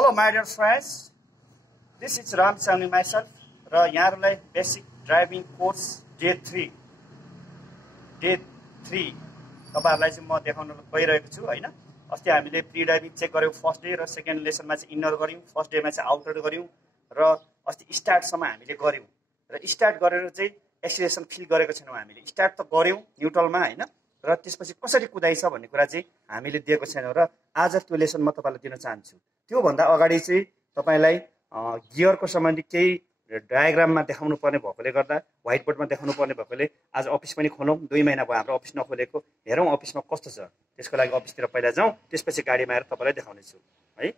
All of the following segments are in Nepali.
Hello my dear friends, this is Ram telling myself र यहाँहरुलाई बेसिक ड्राइभिङ कोर्स डे 3 तपाईहरुलाई चाहिँ म देखाउन गइरहेको छु हैन। अस्ति हामीले प्री ड्राइभिङ चेक गर्यौं फर्स्ट डे र सेकेन्ड लेसनमा चाहिँ इनर गर्यौं, फर्स्ट डेमा चाहिँ आउटर गर्यौं र अस्ति स्टार्ट सम्म हामीले गर्यौं र स्टार्ट गरेर चाहिँ एक्सिलेरेसन फिल गरेको छैनौं। हामीले स्टार्ट त गर्यौं न्युट्रलमा हैन र त्यसपछि कसरी कुदाइछ भन्ने कुरा चाहिँ हामीले दिएको छैनौं र आज त्यो लेसन म तपाईलाई दिन चाहन्छु। त्यो भन्दा अगाडि चाहिँ तपाईलाई गियरको सम्बन्धी केही डायग्राममा देखाउनु पर्ने भएकोले गर्दा व्हाइट बोर्डमा देखाउनु पर्ने भएकोले आज अफिस पनि खोलौं। 2 महिना भयो हाम्रो अफिस नखोलेको, हेरौं अफिसमा कस्तो छ। त्यसको लागि अफिसतिर पहिला जाउँ, त्यसपछि गाडीमा आएर तपाईलाई देखाउने छु है।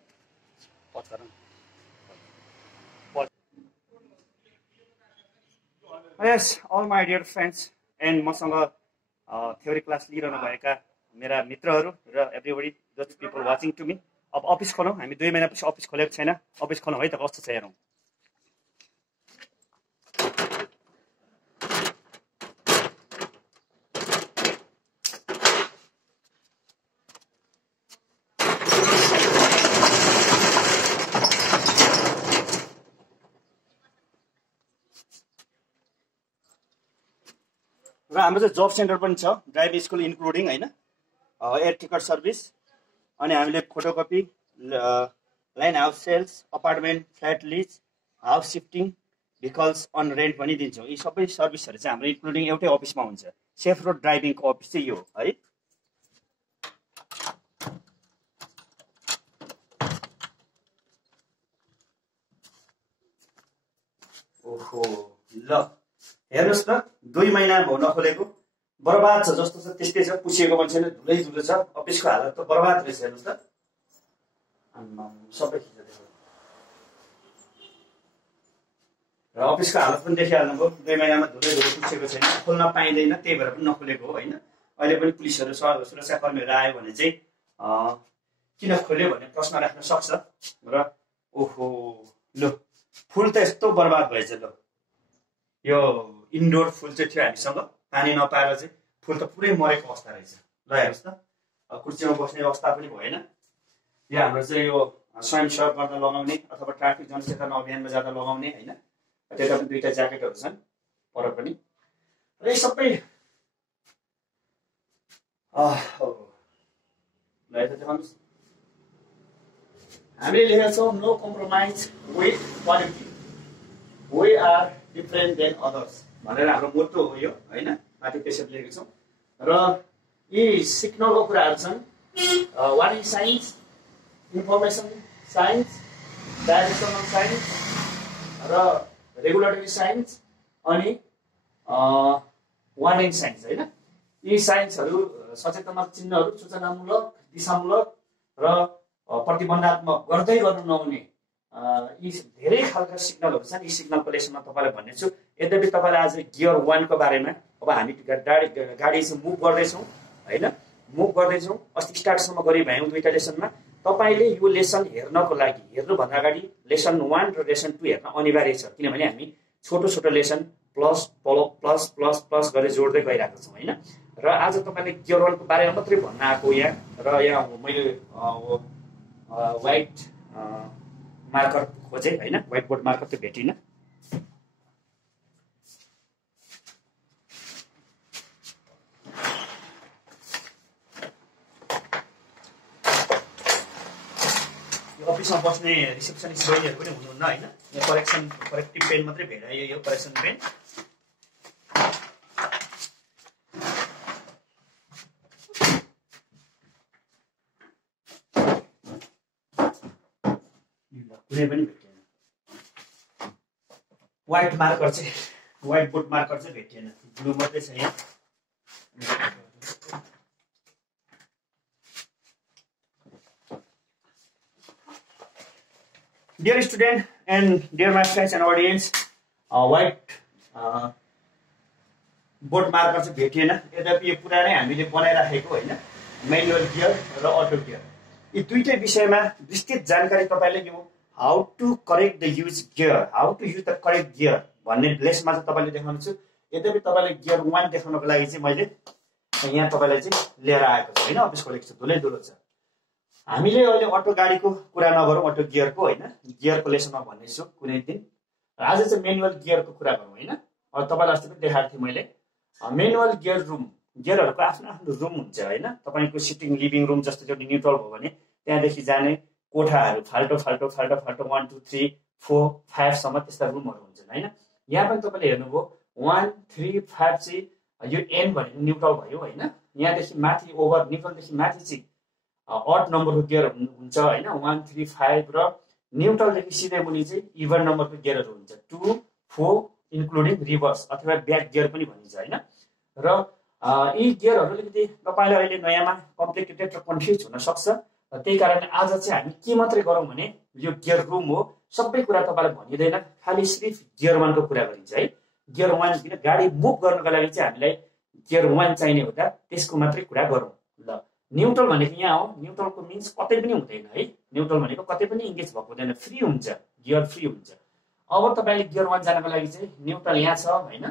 Yes, all my dear friends and मसँग थ्योरी क्लास लिइरहनु भएका मेरा मित्रहरू र everybody those people watching to me. अब अफिस खोलौं। हामी 2 महिनापछि अफिस खोलेको छैन, अफिस खोलौं है त कस्तो छ हेरौं। र हाम्रो चाहिँ जब सेन्टर पनि छ, ड्राइभिङ स्कुल इन्क्लुडिङ हैन, एयर टिकट सर्भिस, अनि हामीले photocopy, line house sales, apartment flat lease, house shifting, vehicles on rent पनि दिन्छौँ। यी सबै सर्भिसहरू चाहिँ हाम्रो इन्क्लुडिङ एउटै अफिसमा हुन्छ। सेफ रोड ड्राइभिङको अफिस चाहिँ यो है। ओहो ल हेर्नुस् त, 2 महिना भयो नखोलेको, बर्बाद छ जस्तो छ, त्यस्तै छ, पुछिएको पनि छैन, धुलै धुलो छ। अफिसको हालत त बर्बाद रहेछ हेर्नुस् त। सबै खिचेको र अफिसको हालत पनि देखिहाल्नुभयो। 2 महिनामा धुलै धुलो पुछेको छैन, खोल्न पाइँदैन, त्यही भएर पनि नखोलेको हो हैन। अहिले पनि पुलिसहरू सुरक्षाकर्मीहरू आयो भने चाहिँ किन खोल्यो भन्ने प्रश्न राख्न सक्छ। र ओहो ल फुल त यस्तो बर्बाद भएछ। ल यो इन्डोर फुल चाहिँ थियो हामीसँग, पानी नपाएर चाहिँ फुल त पुरै मरेको अवस्था रहेछ। ल हेर्नुहोस् त, कुर्सीमा बस्ने अवस्था पनि भएन। यो हाम्रो चाहिँ यो स्वयंसेवक गर्दा लगाउने अथवा ट्राफिक जनचेतना अभियानमा जाँदा लगाउने हैन, त्यता पनि 2टा ज्याकेटहरू छन् पर पनि। र यी सबै ल यता देखाउनुस्। हामीले लेखेका छौँ no compromise with quality, we are different than others भनेर हाम्रो मोटो हो यो हैन। माथि त्यसरी लेखेको छौँ र यी सिक्नको कुराहरू छन्। Warning science, information science, directional science र रेगुलेटरी साइन्स अनि वार्निङ साइन्स हैन। यी साइन्सहरू सचेतनात्मक चिन्हहरू, सूचनामूलक, दिशामूलक र प्रतिबन्धात्मक गर्दै गर्नु नहुने यी धेरै खालका सिग्नलहरू छन्। यी सिग्नलको लेसनमा तपाईँलाई भन्ने छु। यद्यपि तपाईँलाई आज गियर 1 को बारेमा, अब हामी गाडी चाहिँ मुभ गर्दैछौँ हैन, मुभ गर्दैछौँ। अस्ति स्टार्टसम्म गरी भयौँ 2टा लेसनमा। तपाईँले यो लेसन हेर्नको लागि, हेर्नुभन्दा अगाडि लेसन 1 र लेसन 2 हेर्न अनिवार्य छ। किनभने हामी छोटो छोटो lesson plus plus plus plus गरेर जोड्दै गइरहेको छौँ हैन। र आज तपाईँले गियर 1 को बारेमा मात्रै भन्न आएको यहाँ। र यहाँ मैले व्हाइट मार्कर खोजे हैन, व्हाइट बोर्ड मार्कर त भेटिन। यो अफिसमा बस्ने रिसेप्सनिस्ट बहिनीहरू पनि हुनुहुन्न हैन। यो करेक्टिभ पेन मात्रै भेटाइयो, यो करेक्सन पेन। कुनै पनि भेटिएन। व्हाइट मार्कर चाहिँ, व्हाइट बोर्ड मार्कर चाहिँ भेटिएन, ब्लू मात्रै छ यहाँ। Dear student and dear my friends and audience, white board marker चाहिँ भेटिएन। यद्यपि यो पुरानै हामीले बनाइराखेको होइन, म्यानुअल गियर र अटो गियर, यी 2टै विषयमा विस्तृत जानकारी तपाईँले यो how to correct the use gear, how to use the correct gear भन्ने लेसमा चाहिँ तपाईँले देखाउनु छु। यद्यपि तपाईँले गियर 1 देखाउनको लागि चाहिँ मैले यहाँ तपाईँलाई चाहिँ लिएर आएको छु होइन। अफिस खोलेको छु, धुलै धुलो छ। हामीले अहिले अटो गाडीको कुरा नगरौँ, अटो गियरको होइन, गियरको लेसनमा भन्नेछु कुनै दिन। आज चाहिँ म्यानुअल गियरको कुरा गरौँ होइन। तपाईँलाई अस्ति पनि देखाएको थिएँ मैले। म्यानुअल गियर रुम, गियरहरूको आफ्नो आफ्नो रुम हुन्छ होइन। तपाईँको सिटिङ लिभिङ रुम जस्तो एउटा न्युट्रल भयो भने त्यहाँदेखि जाने कोठाहरू फाल्टो फाल्टो फाल्टो फाल्टो 1 2 3 4 5 सम्म त्यस्ता रुमहरू हुन्छन् होइन। यहाँ पनि तपाईँले हेर्नुभयो 1 3 5 चाहिँ यो एन भनेको न्युट्रल भयो होइन। यहाँदेखि माथि ओभर न्युट्रलदेखि माथि चाहिँ अड नम्बरको गियर हुन्छ होइन, 1 3 5 र न्युट्रलदेखि सिधै मुनि चाहिँ इभन नम्बरको गियरहरू हुन्छ 2 4 इन्क्लुडिङ रिभर्स अथवा ब्याक गियर पनि भनिन्छ होइन। र यी गियरहरू अलिकति तपाईँले अहिले नयाँमा कम्प्लिकेटेड र कन्फ्युज हुन सक्छ। त्यही कारणले आज चाहिँ हामी के मात्रै गरौँ भने यो गियर रुम हो, सबै कुरा तपाईँलाई भनिँदैन, खालि सिर्फ गियर 1 को कुरा गरिन्छ है। गियर 1 किन गाडी मुभ गर्नको लागि चाहिँ हामीलाई गियर 1 चाहिने हुँदा त्यसको मात्रै कुरा गरौँ ल। न्युट्रल भनेको यहाँ हो, न्युट्रलको मिन्स कतै पनि हुँदैन है। न्युट्रल भनेको कतै पनि इङ्गेज भएको हुँदैन, फ्री हुन्छ, गियर फ्री हुन्छ। अब तपाईँले गियर 1 जानको लागि चाहिँ न्युट्रल यहाँ छ होइन।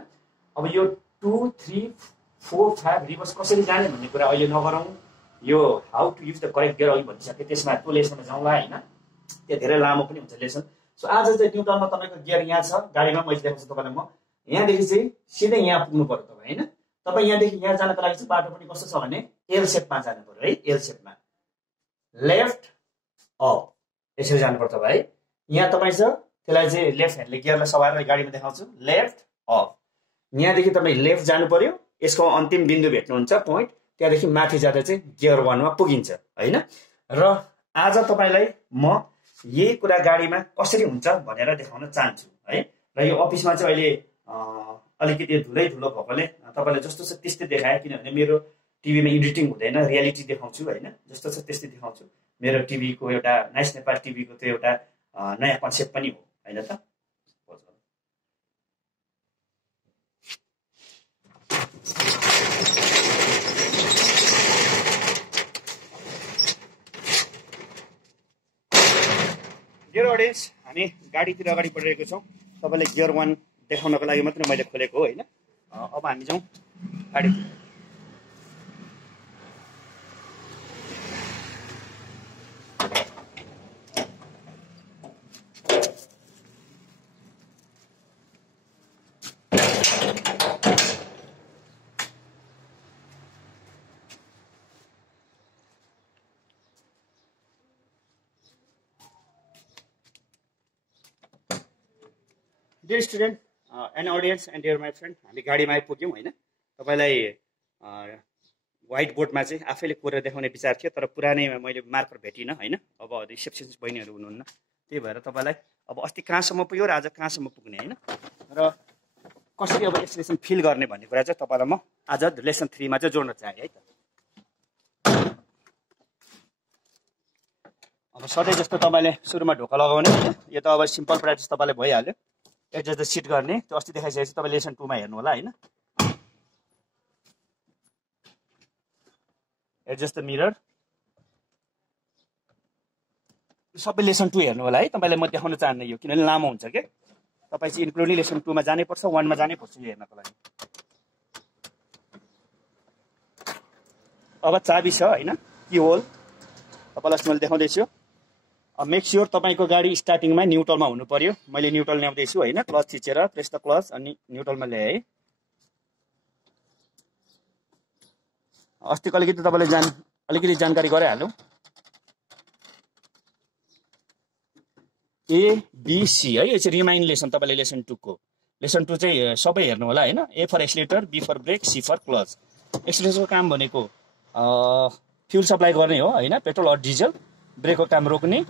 अब यो 2 3 4 5 रिभर्स कसरी जाने भन्ने कुरा अहिले नगरौँ। यो how to use the correct gear अहिले भनिसकेँ, त्यसमा त्यो लेसनमा जाउँला होइन। त्यो धेरै लामो पनि हुन्छ लेसन। सो आज चाहिँ न्युट्रलमा तपाईँको गियर यहाँ छ, गाडीमा मैले देखाउँछु तपाईँलाई म। यहाँदेखि चाहिँ सिधै यहाँ पुग्नु पर्यो तपाईँ होइन। तपाईँ यहाँदेखि यहाँ जानको लागि चाहिँ बाटो पनि कस्तो छ भने एल सेपमा जानु पर्यो है। एल सेपमा लेफ्ट अप यसरी जानु पर्छ तपाईँ है। यहाँ तपाईँ छ त्यसलाई चाहिँ लेफ्ट ह्यान्डले गियरलाई सवारेर गाडीमा देखाउँछु, लेफ्ट अप। यहाँदेखि तपाईँ लेफ्ट जानु पर्यो, यसको अन्तिम बिन्दु भेट्नुहुन्छ पोइन्ट, त्यहाँदेखि माथि जाँदा चाहिँ गियर 1 मा पुगिन्छ होइन। र आज तपाईँलाई म यही कुरा गाडीमा कसरी हुन्छ भनेर देखाउन चाहन्छु है। र यो अफिसमा चाहिँ अहिले अलिकति धुलो भएकोले तपाईँलाई जस्तो छ त्यस्तै देखाएँ, किनभने मेरो टिभीमा एडिटिङ हुँदैन, रियालिटी देखाउँछु होइन। जस्तो छ त्यस्तै देखाउँछु। मेरो टिभीको एउटा नाइस नेपाल टिभीको त्यो एउटा नयाँ कन्सेप्ट पनि हो होइन त। डियर अडियन्स, हामी गाडीतिर अगाडि बढिरहेको छौँ। तपाईँले गियर 1 देखाउनको लागि मात्रै मैले खोलेको हो होइन। अब हामी जाउँ गाडीतिर। Dear student and audience and dear my friend, हामी गाडीमा आइपुग्यौँ होइन। तपाईँलाई व्हाइट बोर्डमा चाहिँ आफैले कोरेर देखाउने विचार थियो, तर पुरानैमा मैले मार्कर भेटिनँ होइन। अब रिसेप्सनिस्ट बहिनीहरू हुनुहुन्न, त्यही भएर तपाईँलाई अब अस्ति कहाँसम्म पुग्यो र आज कहाँसम्म पुग्ने होइन, र कसरी अब एक्सप्रेसन फिल गर्ने भन्ने कुरा चाहिँ तपाईँलाई म आज लेसन 3 मा चाहिँ जोड्न चाहेँ है त। अब सधैँ जस्तो तपाईँले सुरुमा ढोका लगाउने होइन, यो त अब सिम्पल प्र्याक्टिस तपाईँले भइहाल्यो। एडजस्ट द सिट गर्ने त्यो अस्ति देखाइसकेपछि तपाईँ लेसन 2 मा हेर्नु होला होइन। एडजस्ट द मिरर सबै लेसन 2 हेर्नु होला है। तपाईँलाई म देखाउन चाहन्न यो, किनभने लामो हुन्छ क्या। तपाईँ चाहिँ इन्क्लुडिङ लेसन 2 मा जानै पर्छ, 1 मा जानै पर्छ यो हेर्नको लागि। अब चाबी छ होइन, कि होल तपाईँलाई मैले देखाउँदैछु। मेक स्योर तपाईँको गाडी स्टार्टिङमा न्युट्रलमा हुनु पर्यो। मैले न्युट्रल ल्याउँदैछु होइन, क्लच थिचेर प्रेस द क्लच अनि न्युट्रलमा ल्याएँ है। अस्तिको अलिकति जानकारी गराइहालौँ। ABC है, यो चाहिँ रिमाइन्ड लेसन। तपाईँले लेसन 2 को लेसन 2 चाहिँ सबै हेर्नु होला होइन। A for accelerator, B for brake, C for clutch. एक्सिलेटरको काम भनेको फ्युल सप्लाई गर्ने हो होइन, पेट्रोल अर डिजल। ब्रेकको काम रोक्ने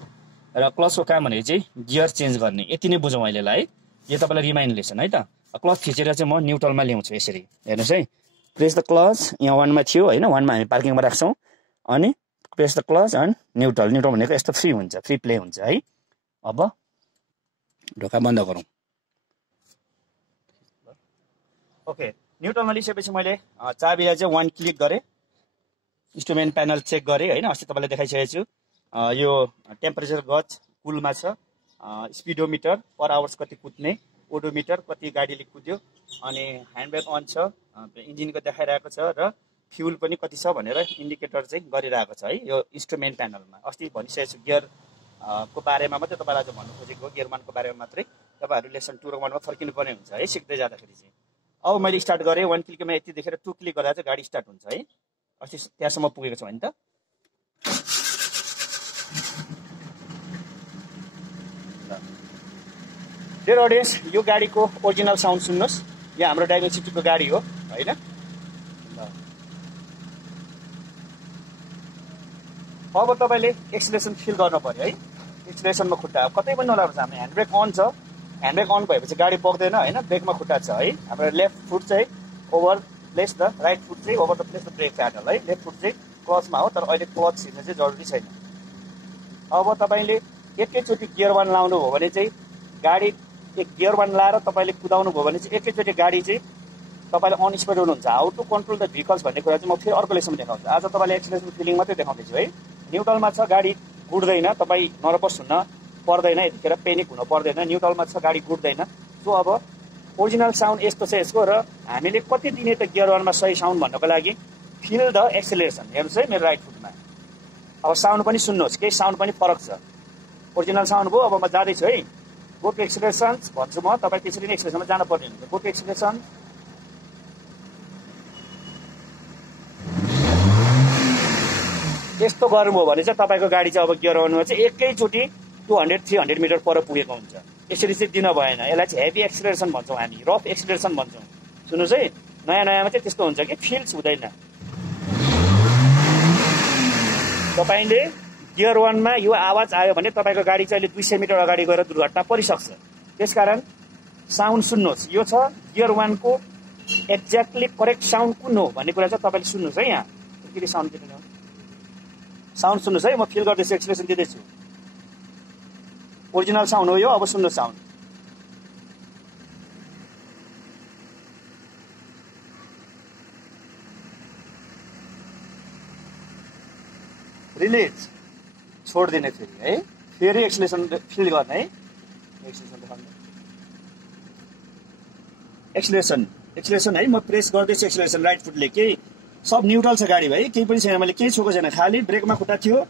र क्लचको काम भनेको चाहिँ गियर चेन्ज गर्ने। यति नै बुझौँ अहिलेलाई है। यो तपाईँलाई रिमाइन्ड लेसन है त। क्लच थिचेर चाहिँ म न्युट्रलमा ल्याउँछु यसरी, हेर्नुहोस् है। प्रेस द क्लच, यहाँ 1 मा थियो होइन, 1 मा हामी पार्किङमा राख्छौँ। अनि press the clutch and neutral. Neutral भनेको यस्तो फ्री हुन्छ, फ्री प्ले हुन्छ है। अब ढोका बन्द गरौँ। ओके, न्युट्रलमा लिइसकेपछि मैले चाबीलाई चाहिँ 1 क्लिक गरेँ, इन्स्ट्रुमेन्ट प्यानल चेक गरेँ होइन। अस्ति तपाईँलाई देखाइसकेको छु। यो टेम्परेचर गज कुलमा छ, स्पिडोमिटर पर आवर्स कति कुद्ने, ओडोमिटर कति गाडीले कुद्यो, अनि ह्यान्डब्रेक अन छ, इन्जिनको देखाइरहेको छ, र फ्युल पनि कति छ भनेर इन्डिकेटर चाहिँ गरिरहेको छ है यो इन्स्ट्रुमेन्ट प्यानलमा। अस्ति भनिसकेको छु गियर को बारेमा मात्रै तपाईँलाई आज भन्नु खोजेको गियर 1 को बारेमा मात्रै। तपाईँहरू लेसन 2 र 1 मा फर्किनु पर्ने हुन्छ है सिक्दै जाँदाखेरि चाहिँ। अब मैले स्टार्ट गरेँ 1 क्लिकमा यति देखेर 2 क्लिक गर्दा चाहिँ गाडी स्टार्ट हुन्छ है। अस्ति त्यहाँसम्म पुगेको छ भने त डियर अडियन्स यो गाडीको ओरिजिनल साउन्ड सुन्नुहोस्। यहाँ हाम्रो डाइमेन्सिटीको गाडी हो होइन। अब तपाईँले एक्सिलेसन फिल गर्नु पर्यो है। एक्सिलेसनमा खुट्टा कतै पनि नलाग्छ। हाम्रो ह्यान्ड ब्रेक अन छ, ह्यान्ड ब्रेक अन भएपछि गाडी बग्दैन होइन। ब्रेकमा खुट्टा छ है। हाम्रो लेफ्ट फुट चाहिँ over place the, right foot चाहिँ over the place the brake pedal है। लेफ्ट फुट चाहिँ क्लचमा हो, तर अहिले क्लच छिर्ने चाहिँ जरुरी छैन। अब तपाईँले एकैचोटि गियर 1 लाउनु भयो भने चाहिँ गाडी गियर 1 लाएर तपाईँले कुदाउनु भयो भने चाहिँ एकैचोटि गाडी चाहिँ तपाईँले अनस्पिड हुनुहुन्छ। How to control the vehicles भन्ने कुरा चाहिँ म फेरि अर्को लेसनमा देखाउँछु। आज तपाईँले एक्सिलेसन फिलिङ मात्रै देखाउँदैछु है। न्युट्रलमा छ गाडी गुड्दैन, तपाईँ नर्भस हुन पर्दैन, यतिखेर पेनिक हुन पर्दैन। न्युट्रलमा छ गाडी गुड्दैन। सो अब ओरिजिनल साउन्ड यस्तो छ यसको। र हामीले कति दिने त गियर 1 मा सही साउन्ड भन्नको लागि फिल द एक्सिलेसन। हेर्नुहोस् है मेरो राइट फुटमा। अब साउन्ड पनि सुन्नुहोस्, केही साउन्ड पनि फरक छ। ओरिजिनल साउन्ड भयो। अब म जाँदैछु है। गो टु एक्सिलेसन भन्छु म, तपाईँ त्यसरी नै एक्सिलेसनमा जानुपर्ने हुन्छ। Go to acceleration. यस्तो गर्नुभयो भने चाहिँ तपाईँको गाडी चाहिँ अब गियर 1 मा चाहिँ एकैचोटि 200-300 मिटर पर पुगेको हुन्छ। यसरी चाहिँ दिन भएन। यसलाई चाहिँ हेभी एक्सिलेसन भन्छौँ हामी, रफ एक्सिलेसन भन्छौँ। सुन्नुहोस् है, नयाँ नयाँमा चाहिँ त्यस्तो हुन्छ कि फिल्स हुँदैन। तपाईँले गियर 1 मा यो आवाज आयो भने तपाईँको गाडी चाहिँ अहिले 200 मिटर अगाडि गएर दुर्घटना परिसक्छ। त्यसकारण साउन्ड सुन्नुहोस्। यो छ गियर 1 को एक्ज्याक्टली करेक्ट साउन्ड कुन हो भन्ने कुरा चाहिँ तपाईँले सुन्नुहोस् है। यहाँ के साउन्ड दिनु, साउन्ड सुन्नुहोस् है। म फिल गर्दैछु, एक्सिलेसन दिँदैछु। ओरिजिनल साउन्ड हो यो। अब सुन्नुहोस् साउन्ड। रिलिज छोडिदिने फेरि है। फेरि एक्सिलेसन फिल गर्ने है। एक्सिलेसन देखाउनु। एक्सिलेसन एक्सिलेसन है। म प्रेस गर्दैछु एक्सिलेसन राइट फुटले। केही सब न्युट्रल छ गाडी भाइ, केही पनि छैन। मैले केही छोएको छैन, खालि ब्रेकमा खुट्टा थियो।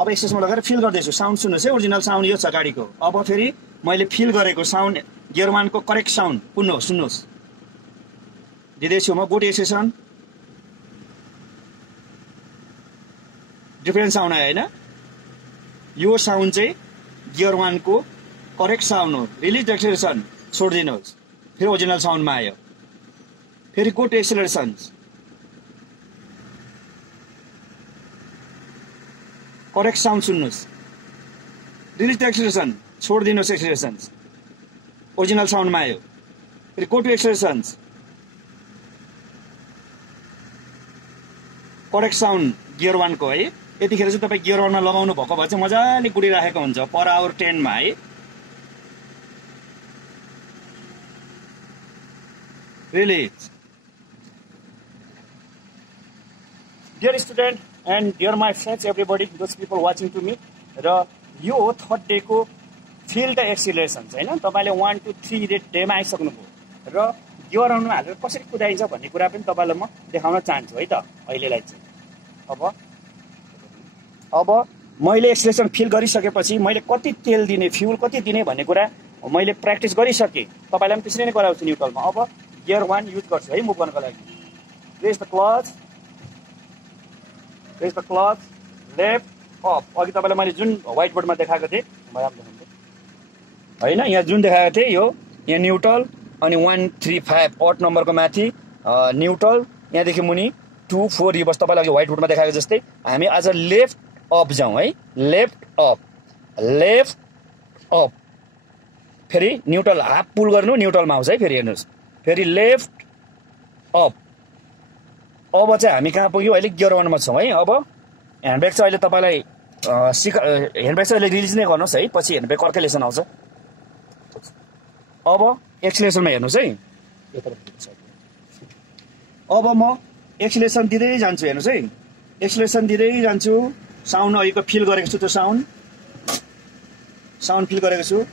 अब एक्सिलेसनमा लगाएर फिल गर्दैछु। साउन्ड सुन्नुहोस् है। ओरिजिनल साउन्ड यो छ गाडीको। अब फेरि मैले फिल गरेको साउन्ड गियर 1 को करेक्ट साउन्ड कुन हो सुन्नुहोस्। दिँदैछु म। Go to acceleration. Different sound आयो होइन। यो साउन्ड चाहिँ गियर 1 को करेक्ट साउन्ड हो। रिलिज एक्सिलेसन छोडिदिनुहोस्। फेरि ओरिजिनल साउन्डमा आयो। फेरि go to acceleration. Correct sound सुन्नुहोस्। रिलिज एक्सिलेसन छोडिदिनुहोस्। एक्सिलेसन ओरिजिनल साउन्डमा आयो। फेरि go to acceleration. Correct sound gear 1 को है। यतिखेर चाहिँ तपाईँ गियर 1 मा लगाउनु भएको भए चाहिँ मजाले गुडिराखेको हुन्छ पर आवर 10 मा है। Release. Dear student and dear my friends everybody those people watching to me. र यो हो 3rd डेको फिल द एक्सिलेसन होइन। तपाईँले 1 2 3 डेमा आइसक्नुभयो। र गियर 1 मा हालेर कसरी कुदाइन्छ भन्ने कुरा पनि तपाईँलाई म देखाउन चाहन्छु है त अहिलेलाई चाहिँ। अब मैले एक्सिलेसन फिल गरिसकेपछि मैले कति तेल दिने, फ्युल कति दिने भन्ने कुरा मैले प्र्याक्टिस गरिसकेँ। तपाईँलाई पनि त्यसरी नै गराउँछु न्युट्रलमा। अब गियर 1 युज गर्छु है मुभ गर्नको लागि। Press the clutch, press the clutch, left up. अघि तपाईँलाई मैले जुन व्हाइट बोर्डमा देखाएको थिएँ होइन, यहाँ जुन देखाएको थिएँ यो यहाँ न्युट्रल अनि 1 3 5 8 नम्बरको माथि न्युट्रल, यहाँदेखि मुनि 2 4 रिभर्स। तपाईँलाई अघि व्हाइट बोर्डमा देखाएको जस्तै हामी आज लेफ्ट अप जाउँ है। Left up, left up. फेरि न्युट्रल हाफ पुल गर्नु, न्युट्रलमा आउँछ है। फेरि हेर्नुहोस्, फेरि लेफ्ट अप। अब चाहिँ हामी कहाँ पुग्यौँ अहिले गियर 1 मा छौँ है। अब ह्यान्डब्रेक चाहिँ अहिले तपाईँलाई ह्यान्डब्रेक चाहिँ अहिले रिलिज नै गर्नुहोस् है, पछि ह्यान्डब्रेक अर्कै लेसन आउँछ। अब एक्सिलेसनमा हेर्नुहोस् है। अब म एक्सिलेसन दिँदै जान्छु। हेर्नुहोस् है, एक्सिलेसन दिँदै जान्छु। साउन्ड अहिलेको फिल गरेको छु, त्यो साउन्ड फिल गरेको छु।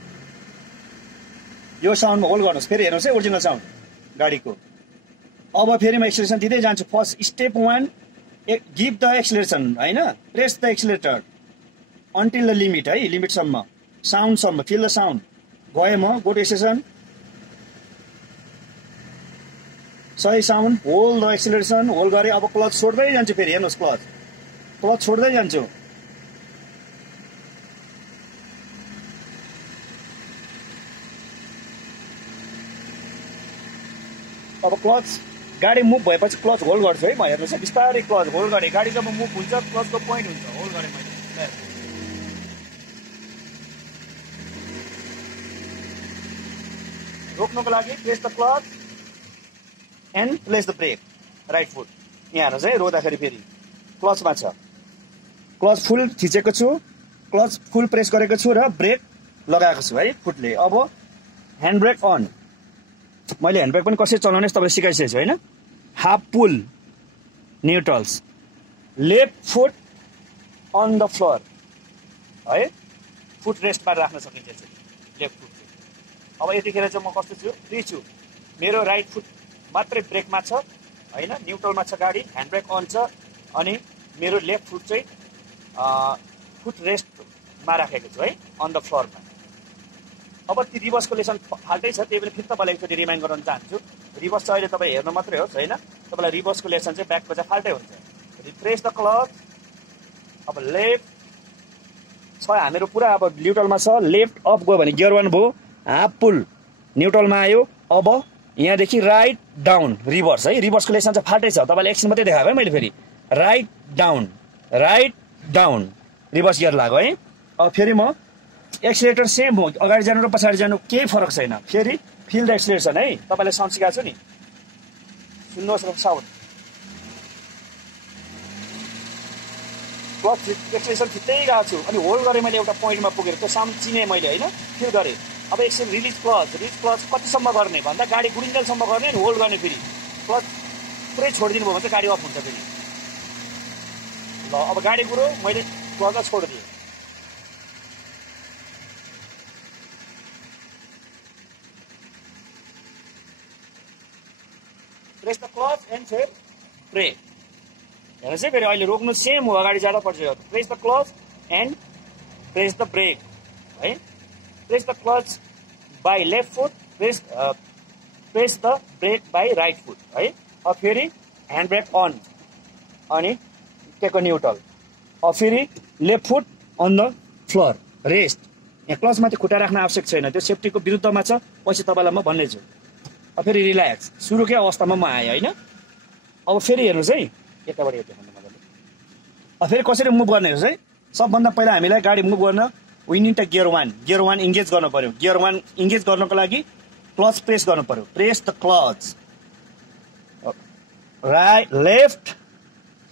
यो साउन्डमा होल्ड गर्नुहोस्। फेरि हेर्नुहोस् है ओरिजिनल साउन्ड गाडीको। अब फेरि म एक्सिलेरेसन दिँदै जान्छु। First step 1 give the acceleration हैन, press the accelerator until the limit है, लिमिटसम्म, साउन्डसम्म, फिल द साउन्ड। गएँ म, गो टु एक्सिलेरेसन, सही sound, hold the acceleration, hold गरेँ। अब क्लच छोड्दै जान्छु फेरि, हेर्नुहोस् क्लच छोड्दै जान्छु। अब क्लच गाडी मुभ भएपछि क्लच होल्ड गर्छु है म, हेर्नुहोस् है, बिस्तारै क्लच होल्ड गरेँ। गाडी जब मुभ हुन्छ क्लचको पोइन्ट हुन्छ, होल्ड गरेँ मैले। रोक्नको लागि press the clutch and place the brake, right foot. यहाँ हेर्नुहोस् है, रोक्दाखेरि फेरि क्लचमा छ, क्लच फुल थिचेको छु, क्लच फुल प्रेस गरेको छु र ब्रेक लगाएको छु है फुटले। अब ह्यान्ड ब्रेक अन, मैले ह्यान्ड ब्रेक पनि कसरी चलाउने तपाईँले सिकाइसकेको छु होइन। Half pull neutrals, left foot on the floor है, फुट रेस्टमा राख्न सकिन्छ चाहिँ लेफ्ट फुट चाहिँ। अब यतिखेर चाहिँ म कस्तो छु, फ्री छु, मेरो राइट फुट मात्रै ब्रेकमा छ होइन, न्युट्रलमा छ गाडी, ह्यान्ड ब्रेक अन छ, अनि मेरो लेफ्ट फुट चाहिँ फुट रेस्टमा राखेको छु है, अन द फ्लोरमा। अब ती रिभर्सको लेसन फाल्टै छ, त्यही पनि फेरि तपाईँलाई एकचोटि रिमाइन्ड गराउन चाहन्छु। रिभर्स चाहिँ अहिले तपाईँ हेर्नु मात्रै होस् होइन, तपाईँलाई रिभर्सको लेसन चाहिँ ब्याकको चाहिँ फाल्टै हुन्छ। प्रेस द क्लच, अब लेफ्ट छ हामीहरू पुरा, अब न्युट्रलमा छ, लेफ्ट अप गयो भने गियर 1 भयो, हाफ पुल न्युट्रलमा आयो। अब यहाँदेखि राइट डाउन रिभर्स है, रिभर्सको लेसन चाहिँ फाल्टै छ, तपाईँलाई एकछिन मात्रै देखाएको है मैले। फेरि राइट डाउन रिभर्स गियर लाग्यो है। अब फेरि म एक्सिलेटर सेम हो, अगाडि जानु र पछाडि जानु केही फरक छैन। फेरि फिल द एक्सिलेरेसन है, तपाईँलाई साउन्ड सिकाएको छु नि, सुन्नुहोस् न साउन्ड। क्लच एक्सिलेरेसन खिच्दै गएको छु, अनि होल्ड गरेँ मैले एउटा पोइन्टमा पुगेर, त्यो साउन्ड चिनेँ मैले होइन, फिल गरेँ। अब एकछिन रिलिज क्लच कतिसम्म गर्ने भन्दा गाडी गुडिन्जेलसम्म गर्ने, अनि होल्ड गर्ने। फेरि क्लच पुरै छोडिदिनु भयो भने चाहिँ गाडी अफ हुन्छ फेरि। ल अब गाडी कुरो मैले क्लचलाई छोडिदिएँ। प्रेस द क्लच एन्ड फेरि ब्रेक, हेर्नुहोस् है, फेरि अहिले रोक्नु सेम हो, अगाडि जाँदा पर्छ। Press the clutch and press the brake है, press the clutch by left foot, press the brake by right foot है। अब फेरि ह्यान्ड ब्रेक अन, अनि टेक न्युट्रल, अब फेरि left foot on the floor, rest. यहाँ क्लचमाथि खुट्टा राख्न आवश्यक छैन, त्यो सेफ्टीको विरुद्धमा छ, पछि तपाईँलाई म भन्ने छु। अब फेरि रिल्याक्स, सुरुकै अवस्थामा म आएँ होइन। अब फेरि हेर्नुहोस् है, यताबाट यो देखाउनु मजाले। अब फेरि कसरी मुभ गर्ने हेर्नुहोस् है। सबभन्दा पहिला हामीलाई गाडी मुभ गर्न we need the gear 1 engage गर्नु पर्यो। गियर 1 इङ्गेज गर्नको लागि क्लच प्रेस गर्नु पर्यो। Press the clutch, right left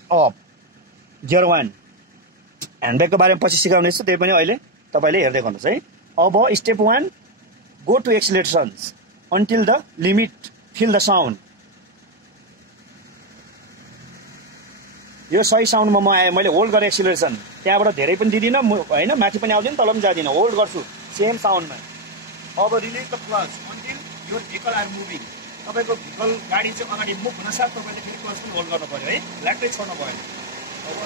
up, gear 1। Hand ब्रेकको बारेमा पछि सिकाउने छु, त्यही पनि अहिले तपाईँले हेर्दै गर्नुहोस् है। अब step 1 go to accelerations until the limit, feel the sound। यो सही साउन्डमा म आएँ, मैले होल्ड गरेँ एक्सिलेरेसन, त्यहाँबाट धेरै पनि दिदिनँ होइन, माथि पनि आउँदैन, तल पनि जाँदिनँ, होल्ड गर्छु सेम साउन्डमा। अब release the clutch until your vehicle are moving. तपाईँको भेहिकल गाडी चाहिँ अगाडि मुभ हुनसाथ तपाईँले फेरि क्लच पनि होल्ड गर्नु पऱ्यो है, ल्याक्टै छोड्नु भएन। अब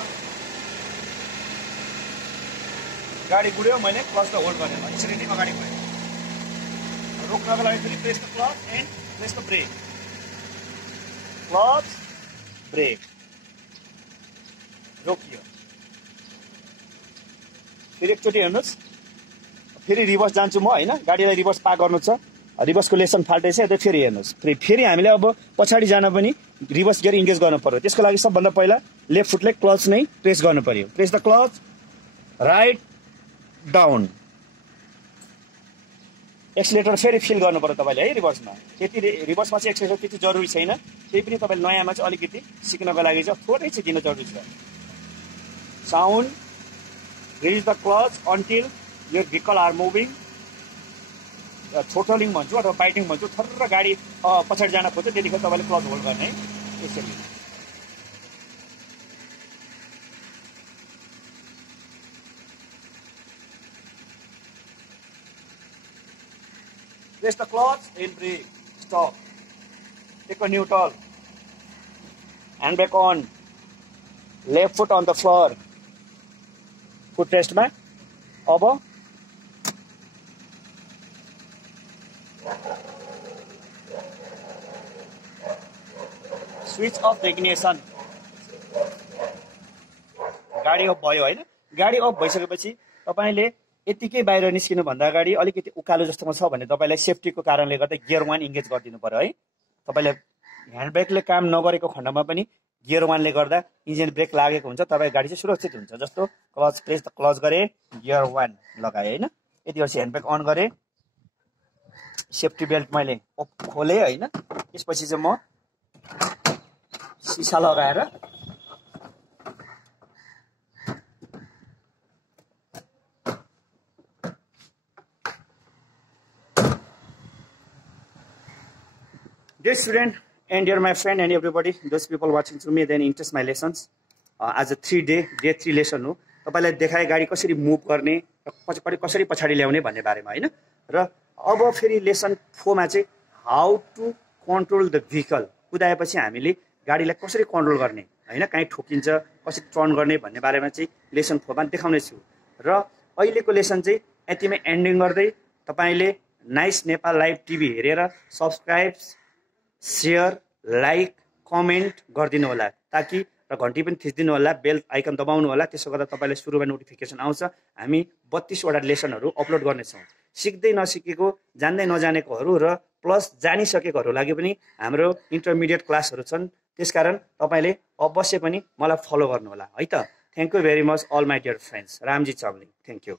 गाडी गुड्यो, मैले क्लच त होल्ड गरेँ, यसरी नै अगाडि गएँ। रोक्नको लागि फेरि press the clutch and press the brake, clutch brake, रोकियो। फेरि एकचोटि हेर्नुहोस्, फेरि रिभर्स जान्छु म होइन, गाडीलाई रिभर्स पार्क गर्नु छ, रिभर्सको लेसन फाल्टै छ। यता फेरि हेर्नुहोस्, फेरि हामीले अब पछाडि जान पनि रिभर्स गियर इङ्गेज गर्नु पर्यो। त्यसको लागि सबभन्दा पहिला लेफ्ट फुटले क्लच नै प्रेस गर्नु पर्यो। Press the clutch, write down, accelerator फेरि फिल गर्नु पर्यो तपाईँले है रिभर्समा। त्यति रिभर्समा चाहिँ एक्सिलेटर त्यति जरुरी छैन, त्यही पनि तपाईँले नयाँमा चाहिँ अलिकति सिक्नको लागि चाहिँ थोरै चाहिँ दिन जरुरी छ। Sound, release the clutch until your vehicle are moving, throttling भन्छु अथवा बाइटिङ भन्छु, थर्र गाडी पछाडि जान खोज्छ, त्यतिखेर तपाईँले क्लच होल्ड गर्ने है, यसरी। Press the clutch and brake. Stop. Take a neutral. Handbrake on, left foot on the floor, foot रेस्टमा। अब स्विच अफ द इग्निसन, गाडी अफ भयो होइन। गाडी अफ भइसकेपछि तपाईँले यतिकै बाहिर निस्किनुभन्दा अगाडि अलिकति उकालो जस्तोमा छ भने तपाईँलाई सेफ्टीको कारणले गर्दा गियर 1 इङ्गेज गरिदिनु पर्यो है। तपाईँले ह्यान्डब्रेकले काम नगरेको खण्डमा पनि गियर 1ले गर्दा इन्जिन ब्रेक लागेको हुन्छ, तपाईँ गाडी चाहिँ सुरक्षित हुन्छ। जस्तो क्लच प्रेस द क्लच गरे, गियर 1 लगाएँ होइन। यति पछि ह्यान्डब्रेक अन गरेँ, सेफ्टी बेल्ट मैले खोलेँ होइन। त्यसपछि चाहिँ म सिसा लगाएर Dear student and dear my friend and everybody, those people watching to me then interest my lessons. आज 3 day 3 लेसन हो। तपाईलाई देखाए गाडी कसरी मुभ गर्ने र कसरी पछाडी ल्याउने भन्ने बारेमा हैन। र अब फेरि लेसन 4 मा चाहिँ how to control the vehicle, कुदाएपछि हामीले गाडीलाई कसरी कन्ट्रोल गर्ने हैन, कहीँ ठोकिन्छ कसरी टर्न गर्ने भन्ने बारेमा चाहिँ लेसन 4 मा देखाउने छु। र अहिलेको लेसन चाहिँ यतिमै एन्डिङ गर्दै तपाईले नाइस नेपाल लाइभ टिभी हेरेर सब्स्क्राइब, शेयर, लाइक, कमेन्ट गरिदिनु होला, ताकि र घन्टी पनि थिच्दिनु होला, बेल आइकन दबाउनु होला। त्यसो गर्दा तपाईलाई सुरुमा नोटिफिकेसन आउँछ। हामी 32 वटा लेसनहरू अपलोड गर्नेछौँ। सिक्दै नसिकेको, जान्दै नजानेकोहरू र प्लस जानिसकेकोहरू लागि पनि हाम्रो इन्टरमिडिएट क्लासहरू छन्। त्यसकारण तपाईले अवश्य पनि मलाई फलो गर्नु होला है त। Thank you very much all my dear friends. Ramji Chamling, thank you.